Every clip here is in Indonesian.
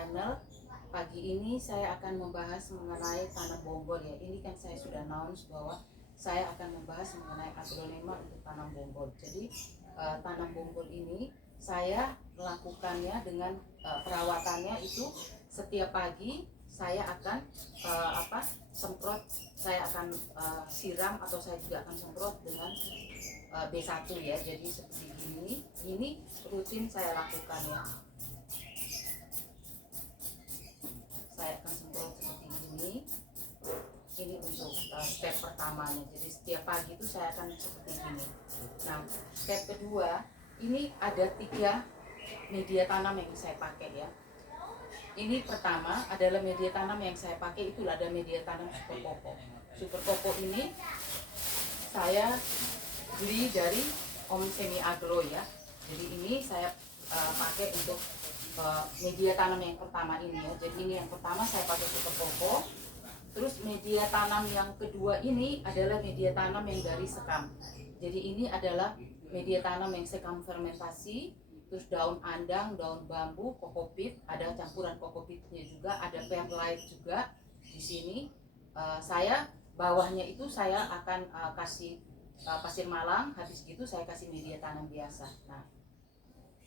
channel. Pagi ini saya akan membahas mengenai tanam bonggol ya. Ini kan saya sudah announce bahwa saya akan membahas mengenai aglonema untuk tanam bonggol. Jadi tanam bonggol ini saya melakukannya dengan perawatannya itu setiap pagi saya akan semprot, saya akan siram atau saya juga akan semprot dengan B1 ya. Jadi seperti ini rutin saya lakukan ya. Saya akan semprot seperti ini untuk step pertamanya. Jadi setiap pagi itu saya akan seperti ini. Nah, step kedua, ini ada 3 media tanam yang saya pakai ya. Ini pertama adalah media tanam yang saya pakai, itu ada media tanam Super Coco. Super Coco ini saya beli dari Om Semi Agro ya. Jadi ini saya pakai untuk media tanam yang pertama ini ya. Jadi ini yang pertama saya pakai Super Coco. Terus media tanam yang kedua ini adalah media tanam yang dari sekam. Jadi ini adalah media tanam yang sekam fermentasi. Terus daun andang, daun bambu, kokopit, ada campuran kokopitnya juga, ada perlite juga di sini. Saya bawahnya itu saya akan kasih pasir malang, habis gitu saya kasih media tanam biasa. Nah,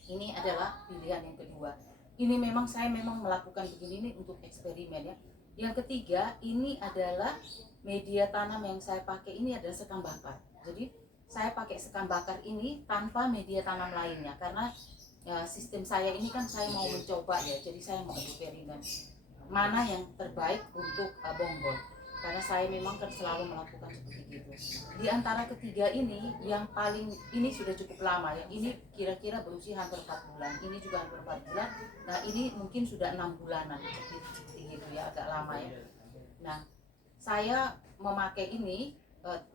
ini adalah pilihan yang kedua. Ini memang saya melakukan begini ini untuk eksperimen ya. Yang ketiga, ini adalah media tanam yang saya pakai ini adalah sekam bakar. Jadi saya pakai sekam bakar ini tanpa media tanam lainnya karena sistem saya ini kan saya mau mencoba ya. Jadi saya mau eksperimen mana yang terbaik untuk bonggol. Karena saya memang kan selalu melakukan seperti itu. Di antara ketiga ini yang paling ini sudah cukup lama ya. Ini kira-kira berusia hampir 4 bulan. Ini juga hampir 4 bulan. Nah, ini mungkin sudah 6 bulanan seperti itu ya, agak lama ya. Nah, saya memakai ini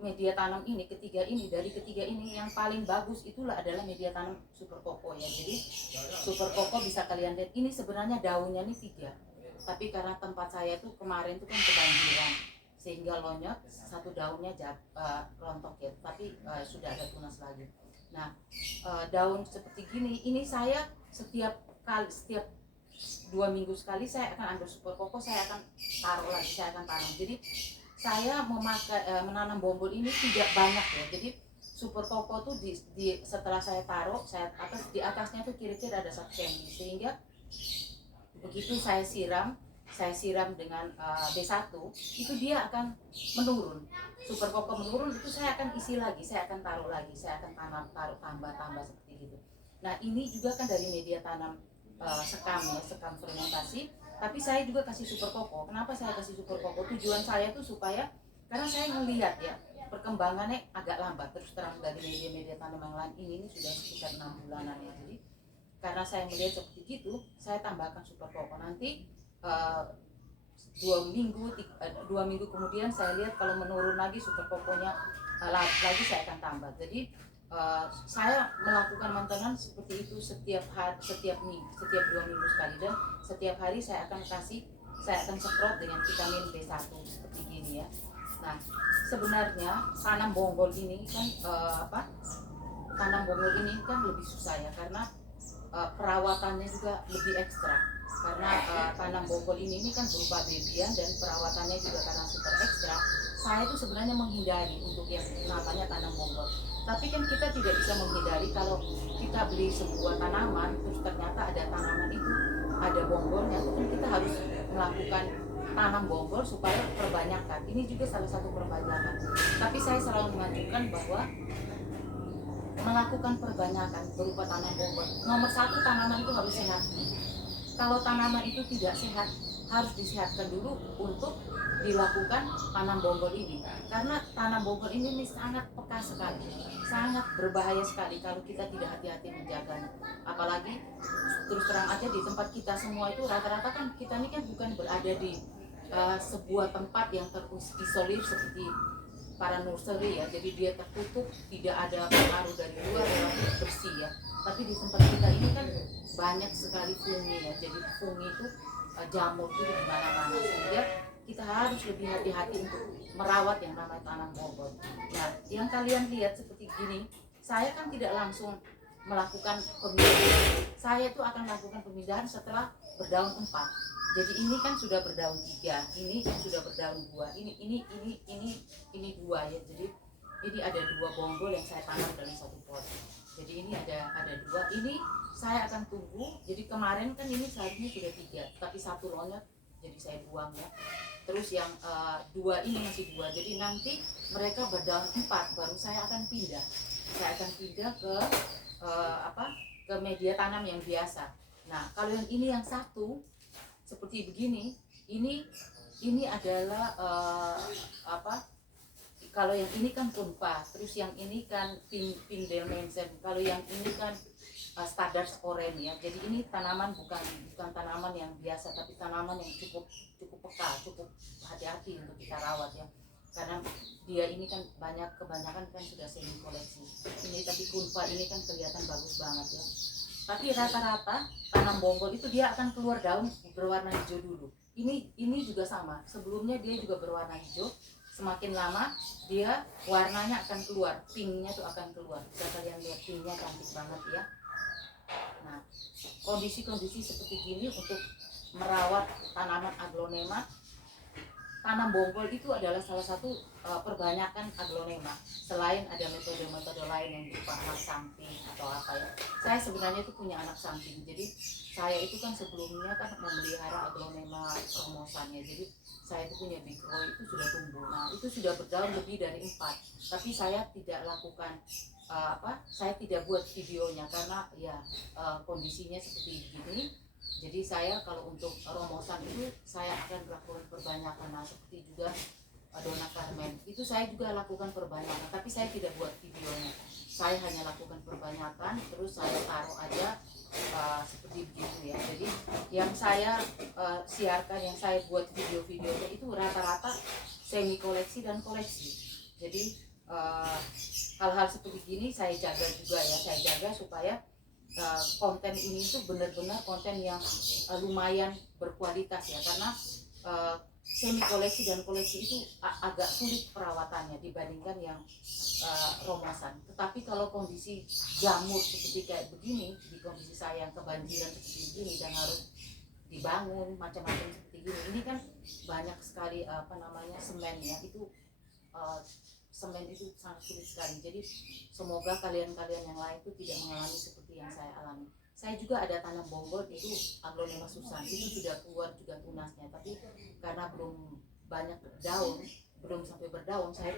media tanam ini dari ketiga ini yang paling bagus itulah adalah media tanam Super Coco ya. Jadi Super Coco bisa kalian lihat ini sebenarnya daunnya ini 3, tapi karena tempat saya tuh kemarin tuh kan kebanjiran sehingga lonyot satu daunnya rontok ya, tapi sudah ada tunas lagi. Nah, daun seperti gini ini saya setiap 2 minggu sekali saya akan ambil Super Coco, saya akan taruh lagi, saya akan tanam. Jadi saya menanam bonggol ini tidak banyak ya. Jadi Super Coco tuh setelah saya taruh, di atasnya tuh kira-kira ada 1 cm, sehingga begitu saya siram dengan B1 itu dia akan menurun. Super Coco menurun itu saya akan isi lagi, saya akan taruh lagi, saya akan taruh tambah seperti itu. Nah, ini juga kan dari media tanam sekam ya, sekam fermentasi. Tapi saya juga kasih Super Coco. Kenapa saya kasih Super Coco? Tujuan saya tuh supaya, karena saya melihat ya perkembangannya agak lambat. Terus terang dari media tanam yang lain ini sudah sekitar 6 bulanan ya. Jadi karena saya melihat seperti itu, saya tambahkan Super Coco. Nanti 2 minggu kemudian saya lihat kalau menurun lagi Super Coco-nya lagi saya akan tambah. Jadi saya melakukan maintenance seperti itu setiap 2 minggu sekali, dan setiap hari saya akan semprot dengan vitamin B1 seperti gini ya. Nah, sebenarnya tanam bonggol ini kan lebih susah ya, karena perawatannya juga lebih ekstra. Karena tanam bonggol ini kan berupa bebian dan perawatannya juga karena super ekstra. Saya itu sebenarnya menghindari untuk yang namanya tanam bonggol. Tapi kan kita tidak bisa menghindari kalau kita beli sebuah tanaman terus ternyata ada tanaman itu ada bonggolnya, itu kan kita harus melakukan tanam bonggol supaya perbanyakan. Ini juga salah satu perbanyakan. Tapi saya selalu menganjurkan bahwa melakukan perbanyakan berupa tanam bonggol. Nomor 1, tanaman itu harus sehat. Kalau tanaman itu tidak sehat, harus disehatkan dulu untuk dilakukan tanam bonggol ini. Karena tanam bonggol ini sangat peka sekali, sangat berbahaya sekali kalau kita tidak hati-hati menjaganya. Apalagi terus terang aja di tempat kita semua itu rata-rata kan kita ini kan bukan berada di sebuah tempat yang terisolir seperti para nursery ya. Jadi dia tertutup, tidak ada pengaruh dari luar, relatif bersih ya. Tapi di tempat kita ini kan banyak sekali fungi ya. Jadi fungi itu jamur itu di mana-mana, sehingga kita harus lebih hati-hati untuk merawat yang namanya tanam bonggol. Nah, yang kalian lihat seperti gini, saya kan tidak langsung melakukan pemindahan. Saya itu akan melakukan pemindahan setelah berdaun 4. Jadi ini kan sudah berdaun 3, ini kan sudah berdaun 2, ini 2 ya. Jadi ini ada 2 bonggol yang saya tanam dalam satu pot. Jadi ini ada 2. Ini saya akan tunggu. Jadi kemarin kan ini seharusnya sudah 3, tapi 1 lonyot, jadi saya buang ya. Terus yang 2 ini masih 2. Jadi nanti mereka berdaun 4 baru saya akan pindah. Saya akan pindah ke ke media tanam yang biasa. Nah, kalau yang ini yang 1 seperti begini, ini adalah kalau yang ini kan punpa, terus yang ini kan pindelmensen, kalau yang ini kan Stardust orange ya. Jadi ini tanaman bukan tanaman yang biasa, tapi tanaman yang cukup peka, cukup hati-hati untuk kita rawat ya. Karena dia ini kan kebanyakan kan sudah semi koleksi. Ini tapi punpa ini kan kelihatan bagus banget ya. Tapi rata-rata tanam bonggol itu dia akan keluar daun berwarna hijau dulu. Ini juga sama. Sebelumnya dia juga berwarna hijau. Semakin lama dia warnanya akan keluar, pinknya tuh akan keluar. Bisa kalian lihat pinknya cantik banget ya. Nah, kondisi-kondisi seperti gini untuk merawat tanaman aglonema, tanam bonggol itu adalah salah satu perbanyakan aglonema. Selain ada metode-metode lain yang berupa anak samping atau apa ya. Saya sebenarnya itu punya anak samping. Jadi saya itu kan sebelumnya kan memelihara aglonema promosannya. Jadi saya itu punya big roy itu sudah tumbuh. Nah, itu sudah berdaun lebih dari 4. Tapi saya tidak lakukan saya tidak buat videonya karena ya kondisinya seperti begini. Jadi saya kalau untuk romosan itu saya akan melakukan perbanyakan. Nah, seperti juga Dona Carmen itu saya juga lakukan perbanyakan, tapi saya tidak buat videonya. Saya hanya lakukan perbanyakan, terus saya taruh aja seperti begitu ya. Jadi yang saya siarkan, yang saya buat video-videonya itu rata-rata semi koleksi dan koleksi. Jadi hal-hal seperti gini saya jaga juga ya. Saya jaga supaya konten ini itu benar-benar konten yang lumayan berkualitas ya. Karena semi koleksi dan koleksi itu agak sulit perawatannya dibandingkan yang romosan. Tetapi kalau kondisi jamur seperti kayak begini, di kondisi saya yang kebanjiran seperti begini dan harus dibangun macam-macam seperti gini, ini kan banyak sekali semen ya. Itu semen itu sangat sulit sekali. Jadi semoga kalian-kalian yang lain itu tidak mengalami seperti yang saya alami. Saya juga ada tanam bonggol itu aglonema susan, itu sudah keluar juga tunasnya, tapi karena belum banyak daun, belum sampai berdaun, saya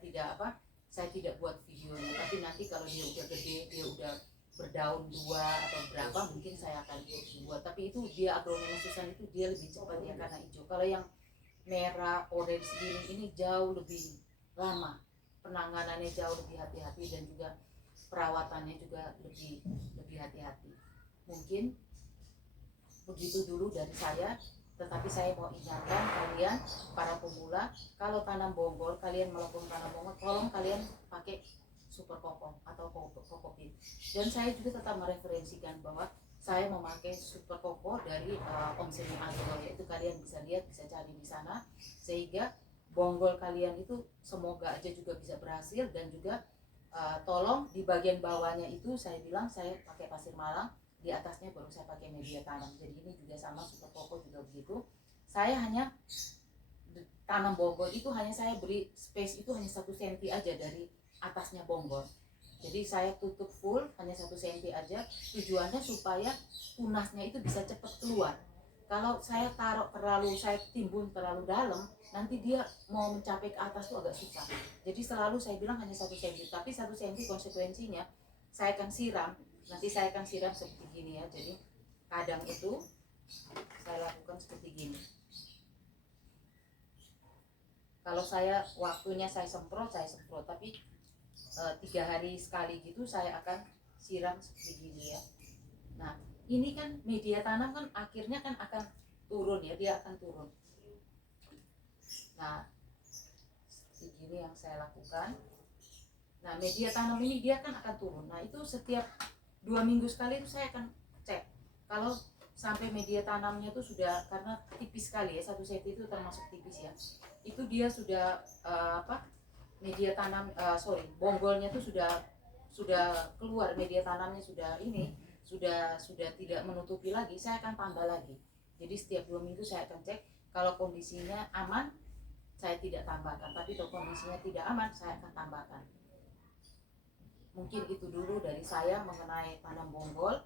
tidak buat videonya. Tapi nanti kalau dia udah gede, dia udah berdaun 2 atau berapa, mungkin saya akan buat. Tapi itu dia aglonema susan itu dia lebih cepat ya karena hijau. Kalau yang merah orange ini jauh lebih lama, penanganannya jauh lebih hati-hati dan juga perawatannya juga lebih hati-hati. Mungkin begitu dulu dari saya, tetapi saya mau ingatkan kalian para pemula, kalau tanam bonggol, kalian melakukan tanam bonggol, tolong kalian pakai super kokong atau kokopit. Dan saya juga tetap mereferensikan bahwa saya memakai super koko dari Om Seni Agro, yaitu kalian bisa lihat, bisa cari di sana, sehingga bonggol kalian itu semoga aja juga bisa berhasil. Dan juga tolong di bagian bawahnya itu saya bilang saya pakai pasir malang, di atasnya baru saya pakai media tanam. Jadi ini juga sama, super koko juga begitu. Saya hanya tanam bonggol itu hanya saya beri space itu hanya 1 cm aja dari atasnya bonggol. Jadi saya tutup full hanya 1 cm aja, tujuannya supaya tunasnya itu bisa cepat keluar. Kalau saya taruh saya timbun terlalu dalam, nanti dia mau mencapai ke atas itu agak susah. Jadi selalu saya bilang hanya 1 cm, tapi 1 cm konsekuensinya saya akan siram. Nanti saya akan siram seperti gini ya. Jadi kadang itu saya lakukan seperti gini. Kalau saya waktunya saya semprot, tapi 3 hari sekali gitu saya akan siram seperti gini ya. Nah, ini kan media tanam kan akhirnya kan akan turun ya, dia akan turun. Nah, seperti gini yang saya lakukan. Nah, media tanam ini dia kan akan turun. Nah, itu setiap 2 minggu sekali itu saya akan cek. Kalau sampai media tanamnya itu sudah, karena tipis sekali ya, 1 cm itu termasuk tipis ya. Itu dia sudah media tanam bonggolnya itu sudah sudah keluar media tanamnya, sudah ini sudah tidak menutupi lagi, saya akan tambah lagi. Jadi setiap 2 minggu saya akan cek, kalau kondisinya aman saya tidak tambahkan, tapi kalau kondisinya tidak aman saya akan tambahkan. Mungkin itu dulu dari saya mengenai tanam bonggol.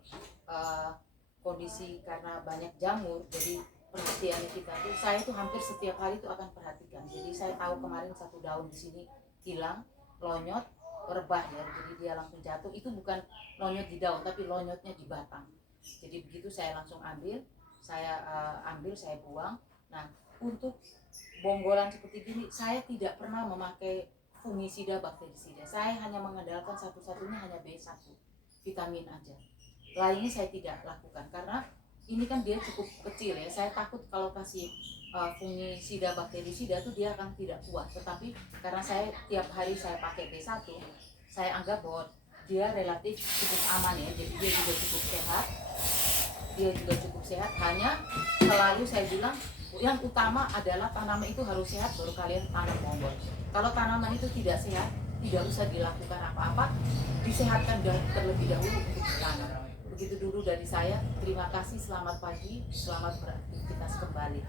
Kondisi karena banyak jamur, jadi perhatian kita tuh, saya tuh hampir setiap hari tuh akan perhatikan. Jadi saya tahu kemarin satu daun di sini hilang, lonyot, rebah ya, jadi dia langsung jatuh. Itu bukan lonyot di daun, tapi lonyotnya di batang. Jadi begitu saya langsung ambil, saya buang. Nah, untuk bonggolan seperti gini, saya tidak pernah memakai fungisida, bakterisida. Saya hanya mengandalkan satu-satunya hanya B1, vitamin aja. Lainnya saya tidak lakukan karena ini kan dia cukup kecil ya. Saya takut kalau kasih fungisida, bakterisida tuh dia akan tidak kuat. Tetapi karena saya tiap hari saya pakai B1, saya anggap bahwa dia relatif cukup aman ya. Jadi dia juga cukup sehat. Hanya selalu saya bilang yang utama adalah tanaman itu harus sehat, baru kalian tanam bonggol. Kalau tanaman itu tidak sehat, tidak usah dilakukan apa-apa, disehatkan terlebih dahulu untuk ditanam. Begitu dulu dari saya. Terima kasih, selamat pagi, selamat beraktivitas kembali.